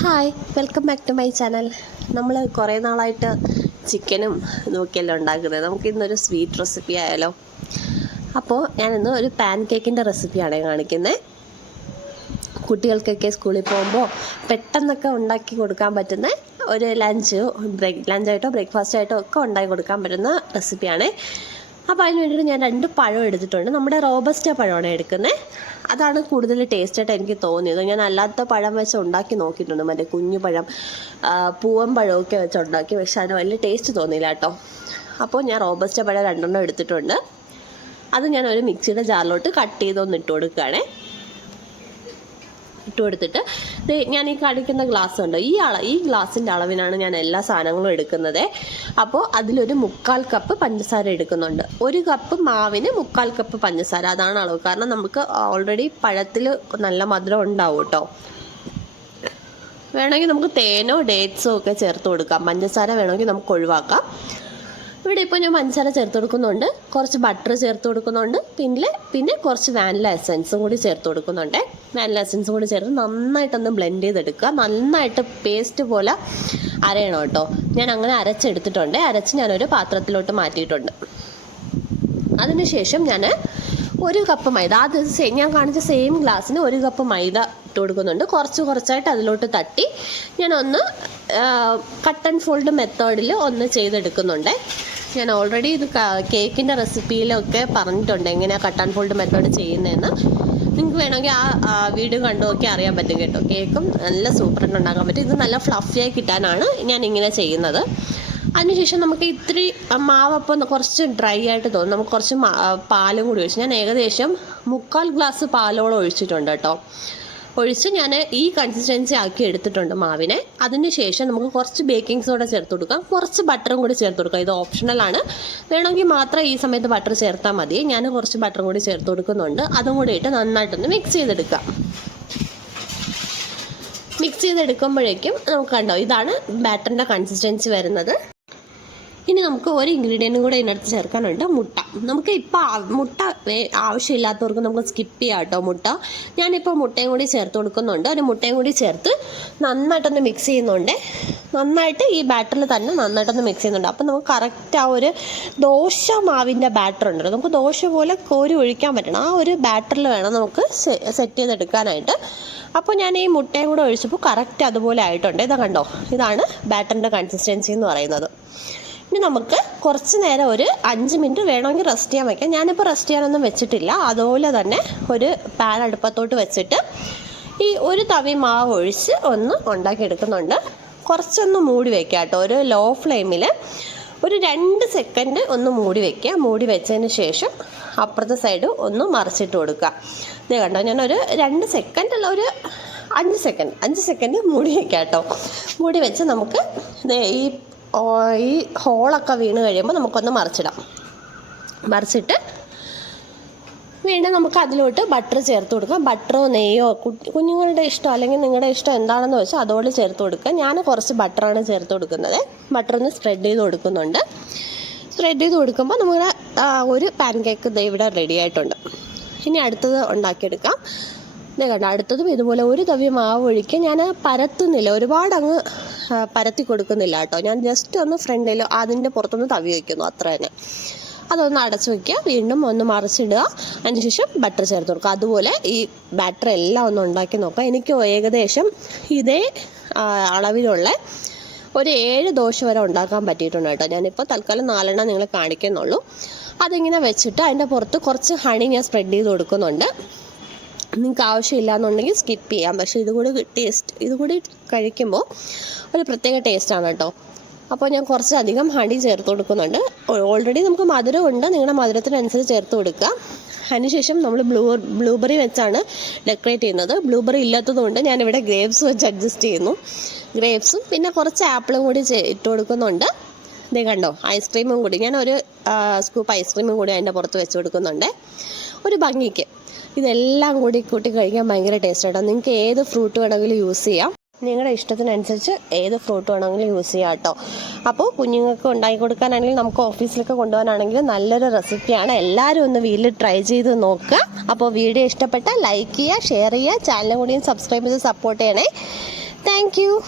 Hi, welcome back to my channel. നമ്മൾ കുറേ നാളായിട്ട് ചിക്കനും നോക്കിയല്ലോ ഉണ്ടാക്കുന്നത്. നമുക്കിന്നൊരു സ്വീറ്റ് റെസിപ്പി ആയാലോ. അപ്പോൾ ഞാനിന്ന് ഒരു പാൻ കേക്കിൻ്റെ റെസിപ്പിയാണ് കാണിക്കുന്നത്. കുട്ടികൾക്കൊക്കെ സ്കൂളിൽ പോകുമ്പോൾ പെട്ടെന്നൊക്കെ ഉണ്ടാക്കി കൊടുക്കാൻ പറ്റുന്ന ഒരു ലഞ്ചായിട്ടോ ബ്രേക്ക്ഫാസ്റ്റായിട്ടോ ഒക്കെ ഉണ്ടാക്കി കൊടുക്കാൻ പറ്റുന്ന റെസിപ്പിയാണ്. അപ്പോൾ അതിന് വേണ്ടിയിട്ട് ഞാൻ 2 പഴം എടുത്തിട്ടുണ്ട്. നമ്മുടെ റോബസ്റ്റ പഴമാണ് എടുക്കുന്നത്. അതാണ് കൂടുതൽ ടേസ്റ്റായിട്ട് എനിക്ക് തോന്നിയത്. ഞാൻ അല്ലാത്ത പഴം വെച്ച് ഉണ്ടാക്കി നോക്കിയിട്ടുണ്ട്, മറ്റേ കുഞ്ഞു പഴം, പൂവൻ പഴമൊക്കെ വെച്ച് ഉണ്ടാക്കി, പക്ഷെ അതിന് വലിയ ടേസ്റ്റ് തോന്നിയില്ല കേട്ടോ. അപ്പോൾ ഞാൻ റോബസ്റ്റ പഴം 2 എടുത്തിട്ടുണ്ട്. അത് ഞാൻ ഒരു മിക്സിയുടെ ജാറിലോട്ട് കട്ട് ചെയ്തൊന്ന് ഇട്ട് കൊടുക്കുകയാണേ. ഇട്ട് കൊടുത്തിട്ട് ഞാൻ ഈ കാണിക്കുന്ന ഗ്ലാസ് ഉണ്ട്, ഈ ഗ്ലാസിൻ്റെ അളവിനാണ് ഞാൻ എല്ലാ സാധനങ്ങളും എടുക്കുന്നത്. അപ്പോൾ അതിലൊരു 1/4 കപ്പ് പഞ്ചസാര എടുക്കുന്നുണ്ട്. 1 കപ്പ് മാവിന് 1/4 കപ്പ് പഞ്ചസാര, അതാണ് അളവ്. കാരണം നമുക്ക് ഓൾറെഡി പഴത്തിൽ നല്ല മധുരം ഉണ്ടാവും കേട്ടോ. വേണമെങ്കിൽ നമുക്ക് തേനോ ഡേറ്റ്സോ ഒക്കെ ചേർത്ത് കൊടുക്കാം. പഞ്ചസാര വേണമെങ്കിൽ നമുക്ക് ഒഴിവാക്കാം. ഇവിടെ ഇപ്പോൾ ഞാൻ പഞ്ചസാര ചേർത്ത് കൊടുക്കുന്നുണ്ട്, കുറച്ച് ബട്ടർ ചേർത്ത് കൊടുക്കുന്നുണ്ട്, പിന്നെ കുറച്ച് വാനില എസൻസും കൂടി ചേർത്ത് കൊടുക്കുന്നുണ്ട്. വാനില എസൻസും കൂടി ചേർത്ത് നന്നായിട്ടൊന്ന് ബ്ലെൻഡ് ചെയ്തെടുക്കുക. നന്നായിട്ട് പേസ്റ്റ് പോലെ അരയണം കേട്ടോ. ഞാൻ അങ്ങനെ അരച്ചെടുത്തിട്ടുണ്ട്. ഞാനൊരു പാത്രത്തിലോട്ട് മാറ്റിയിട്ടുണ്ട്. അതിനുശേഷം ഞാൻ 1 കപ്പ് മൈദ, അത് ഞാൻ കാണിച്ച സെയിം ഗ്ലാസ്സിന് 1 കപ്പ് മൈദ ഇട്ട് കൊടുക്കുന്നുണ്ട്. കുറച്ചായിട്ട് അതിലോട്ട് തട്ടി ഞാനൊന്ന് കട്ട് ആൻഡ് ഫോൾഡ് മെത്തേഡിൽ ഒന്ന് ചെയ്തെടുക്കുന്നുണ്ട്. ഞാൻ ഓൾറെഡി ഇത് കേക്കിൻ്റെ റെസിപ്പിയിലൊക്കെ പറഞ്ഞിട്ടുണ്ട് എങ്ങനെയാണ് കട്ട് ആൻഡ് ഫോൾഡ് മെത്തേഡ് ചെയ്യുന്നതെന്ന്. നിങ്ങൾക്ക് വേണമെങ്കിൽ ആ വീഡിയോ കണ്ടു നോക്കി അറിയാൻ പറ്റും കേട്ടോ. കേക്കും നല്ല സൂപ്പറായിട്ട് ഉണ്ടാക്കാൻ പറ്റും. ഇത് നല്ല ഫ്ലഫിയായി കിട്ടാനാണ് ഞാൻ ഇങ്ങനെ ചെയ്യുന്നത്. അതിനുശേഷം നമുക്ക് ഇത്തിരി മാവപ്പം കുറച്ച് ഡ്രൈ ആയിട്ട് തോന്നും. നമുക്ക് കുറച്ച് പാലും കൂടി ഒഴിച്ച്, ഞാൻ ഏകദേശം 1/4 ഗ്ലാസ് പാലോളം ഒഴിച്ചിട്ടുണ്ട് കേട്ടോ. ഒഴിച്ച് ഞാൻ ഈ കൺസിസ്റ്റൻസി ആക്കി എടുത്തിട്ടുണ്ട് മാവിനെ. അതിനുശേഷം നമുക്ക് കുറച്ച് ബേക്കിംഗ് സോഡ ചേർത്ത് കൊടുക്കാം, കുറച്ച് ബട്ടറും കൂടി ചേർത്ത് കൊടുക്കാം. ഇത് ഓപ്ഷണലാണ്, വേണമെങ്കിൽ മാത്രം ഈ സമയത്ത് ബട്ടർ ചേർത്താൽ മതി. ഞാൻ കുറച്ച് ബട്ടറും കൂടി ചേർത്ത് കൊടുക്കുന്നുണ്ട്. അതും കൂടി ഇട്ട് നന്നായിട്ടൊന്ന് മിക്സ് ചെയ്തെടുക്കാം. മിക്സ് ചെയ്തെടുക്കുമ്പോഴേക്കും നമുക്ക് കണ്ടോ, ഇതാണ് ബാറ്ററിൻ്റെ കൺസിസ്റ്റൻസി വരുന്നത്. ഇനി നമുക്ക് ഒരു ഇൻഗ്രീഡിയൻറ്റും കൂടെ ഇതിനടുത്ത് ചേർക്കാനുണ്ട്, മുട്ട. നമുക്ക് ഇപ്പോൾ മുട്ട ആവശ്യമില്ലാത്തവർക്ക് നമുക്ക് സ്കിപ്പ് ചെയ്യാം കേട്ടോ മുട്ട. ഞാനിപ്പോൾ മുട്ടയും കൂടി ചേർത്ത് കൊടുക്കുന്നുണ്ട്. ഒരു മുട്ടയും കൂടി ചേർത്ത് നന്നായിട്ടൊന്ന് മിക്സ് ചെയ്യുന്നുണ്ട്. നന്നായിട്ട് ഈ ബാറ്ററിൽ തന്നെ നന്നായിട്ടൊന്ന് മിക്സ് ചെയ്യുന്നുണ്ട്. അപ്പോൾ നമുക്ക് കറക്റ്റ് ആ ഒരു ദോശ മാവിൻ്റെ ബാറ്റർ ഉണ്ടല്ലോ, നമുക്ക് ദോശ പോലെ കോരി ഒഴിക്കാൻ പറ്റണം. ആ ഒരു ബാറ്ററിൽ വേണം നമുക്ക് സെറ്റ് ചെയ്തെടുക്കാനായിട്ട്. അപ്പോൾ ഞാൻ ഈ മുട്ടയും കൂടെ ഒഴിച്ചപ്പോൾ കറക്റ്റ് അതുപോലെ ആയിട്ടുണ്ട്. ഇതാ കണ്ടോ, ഇതാണ് ബാറ്ററിൻ്റെ കൺസിസ്റ്റൻസി എന്ന് പറയുന്നത്. ഇനി നമുക്ക് കുറച്ച് നേരം ഒരു 5 മിനിറ്റ് വേണമെങ്കിൽ റെസ്റ്റ് ചെയ്യാൻ വയ്ക്കാം. ഞാനിപ്പോൾ റെസ്റ്റ് ചെയ്യാനൊന്നും വെച്ചിട്ടില്ല. അതുപോലെ തന്നെ ഒരു പാൻ അടുപ്പത്തോട്ട് വെച്ചിട്ട് ഈ ഒരു തവി മാവ് ഒഴിച്ച് ഒന്ന് ഉണ്ടാക്കിയെടുക്കുന്നുണ്ട്. കുറച്ചൊന്ന് മൂടി വയ്ക്കുക കേട്ടോ. ഒരു ലോ ഫ്ലെയിമിൽ ഒരു 2 സെക്കൻഡ് ഒന്ന് മൂടി വയ്ക്കുക. മൂടി വെച്ചതിന് ശേഷം അപ്പുറത്തെ സൈഡ് ഒന്ന് മറിച്ചിട്ട് കൊടുക്കുക. ഇത് കണ്ടോ, ഞാനൊരു 2 സെക്കൻഡ് അല്ല, ഒരു 5 സെക്കൻഡ് മൂടി വയ്ക്കുക കേട്ടോ. മൂടി വെച്ച് നമുക്ക് ഈ ഹോളൊക്കെ വീണ് കഴിയുമ്പോൾ നമുക്കൊന്ന് മറിച്ചിട്ട് വീണ്ടും നമുക്ക് അതിലോട്ട് ബട്ടർ ചേർത്ത് കൊടുക്കാം. ബട്ടറോ നെയ്യോ കുഞ്ഞുങ്ങളുടെ ഇഷ്ടം അല്ലെങ്കിൽ നിങ്ങളുടെ ഇഷ്ടം എന്താണെന്ന് വെച്ചാൽ അതോടെ ചേർത്ത് കൊടുക്കുക. ഞാൻ കുറച്ച് ബട്ടറാണ് ചേർത്ത് കൊടുക്കുന്നത്. ബട്ടർ ഒന്ന് സ്പ്രെഡ് ചെയ്ത് കൊടുക്കുന്നുണ്ട്. സ്പ്രെഡ് ചെയ്ത് കൊടുക്കുമ്പോൾ നമ്മുടെ ഒരു പാൻ കേക്ക് ഇവിടെ റെഡി ആയിട്ടുണ്ട്. ഇനി അടുത്തത് ഉണ്ടാക്കിയെടുക്കാം. ഇതേ കണ്ടോ, അടുത്തതും ഇതുപോലെ ഒരു തവി മാവ് ഒഴിക്കുക. ഞാൻ പരത്തുന്നില്ല, ഒരുപാട് അങ്ങ് പരത്തി കൊടുക്കുന്നില്ല കേട്ടോ. ഞാൻ ജസ്റ്റ് ഒന്ന് ഫ്രണ്ടിൽ അതിൻ്റെ പുറത്തൊന്ന് തവി വയ്ക്കുന്നു, അത്ര തന്നെ. അതൊന്ന് അടച്ചു വയ്ക്കുക, വീണ്ടും ഒന്ന് മറിച്ചിടുക. അതിനുശേഷം ബട്ടർ ചേർത്ത് കൊടുക്കുക. അതുപോലെ ഈ ബാറ്റർ എല്ലാം ഒന്ന് ഉണ്ടാക്കി നോക്കാം. എനിക്ക് ഏകദേശം ഇതേ അളവിലുള്ള ഒരു 7 ദോശ വരെ ഉണ്ടാക്കാൻ പറ്റിയിട്ടുണ്ട് കേട്ടോ. ഞാനിപ്പോൾ തൽക്കാലം 4 നിങ്ങളെ കാണിക്കുന്നുള്ളൂ. അതിങ്ങനെ വെച്ചിട്ട് അതിൻ്റെ പുറത്ത് കുറച്ച് ഹണി ഞാൻ സ്പ്രെഡ് ചെയ്ത് കൊടുക്കുന്നുണ്ട്. നിങ്ങൾക്ക് ആവശ്യമില്ല എന്നുണ്ടെങ്കിൽ സ്കിപ്പ് ചെയ്യാം. പക്ഷേ ഇതുകൂടി കഴിക്കുമ്പോൾ ഒരു പ്രത്യേക ടേസ്റ്റാണ് കേട്ടോ. അപ്പോൾ ഞാൻ കുറച്ചധികം ഹണി ചേർത്ത് കൊടുക്കുന്നുണ്ട്. ഓൾറെഡി നമുക്ക് മധുരമുണ്ട്, നിങ്ങളുടെ മധുരത്തിനനുസരിച്ച് ചേർത്ത് കൊടുക്കുക. അതിനുശേഷം നമ്മൾ ബ്ലൂബെറി വെച്ചാണ് ഡെക്കറേറ്റ് ചെയ്യുന്നത്. ബ്ലൂബെറി ഇല്ലാത്തതുകൊണ്ട് ഞാനിവിടെ ഗ്രേപ്സ് വെച്ച് അഡ്ജസ്റ്റ് ചെയ്യുന്നു. ഗ്രേപ്സും പിന്നെ കുറച്ച് ആപ്പിളും കൂടി ഇട്ട് കൊടുക്കുന്നുണ്ട്. ഇതേ കണ്ടോ, ഐസ്ക്രീമും കൂടി, ഞാൻ ഒരു സ്കൂപ്പ് ഐസ്ക്രീമും കൂടി അതിൻ്റെ പുറത്ത് വെച്ച് കൊടുക്കുന്നുണ്ട് ഒരു ഭംഗിക്ക്. ഇതെല്ലാം കൂടി കൂട്ടി കഴിക്കാൻ ഭയങ്കര ടേസ്റ്റാണ്. നിങ്ങൾക്ക് ഏത് ഫ്രൂട്ട് വേണമെങ്കിലും യൂസ് ചെയ്യാം. നിങ്ങളുടെ ഇഷ്ടത്തിനനുസരിച്ച് ഏത് ഫ്രൂട്ട് വേണമെങ്കിലും യൂസ് ചെയ്യാം കേട്ടോ. അപ്പോൾ കുഞ്ഞുങ്ങൾക്ക് ഉണ്ടാക്കി കൊടുക്കാനാണെങ്കിലും നമുക്ക് ഓഫീസിലൊക്കെ കൊണ്ടുപോകാനാണെങ്കിലും നല്ലൊരു റെസിപ്പിയാണ്. എല്ലാവരും ഒന്ന് വീട്ടിൽ ട്രൈ ചെയ്ത് നോക്കുക. അപ്പോൾ വീഡിയോ ഇഷ്ടപ്പെട്ടാൽ ലൈക്ക് ചെയ്യുക, ഷെയർ ചെയ്യുക, ചാനലും കൂടിയും സബ്സ്ക്രൈബ് ചെയ്ത് സപ്പോർട്ട് ചെയ്യണേ. Thank you.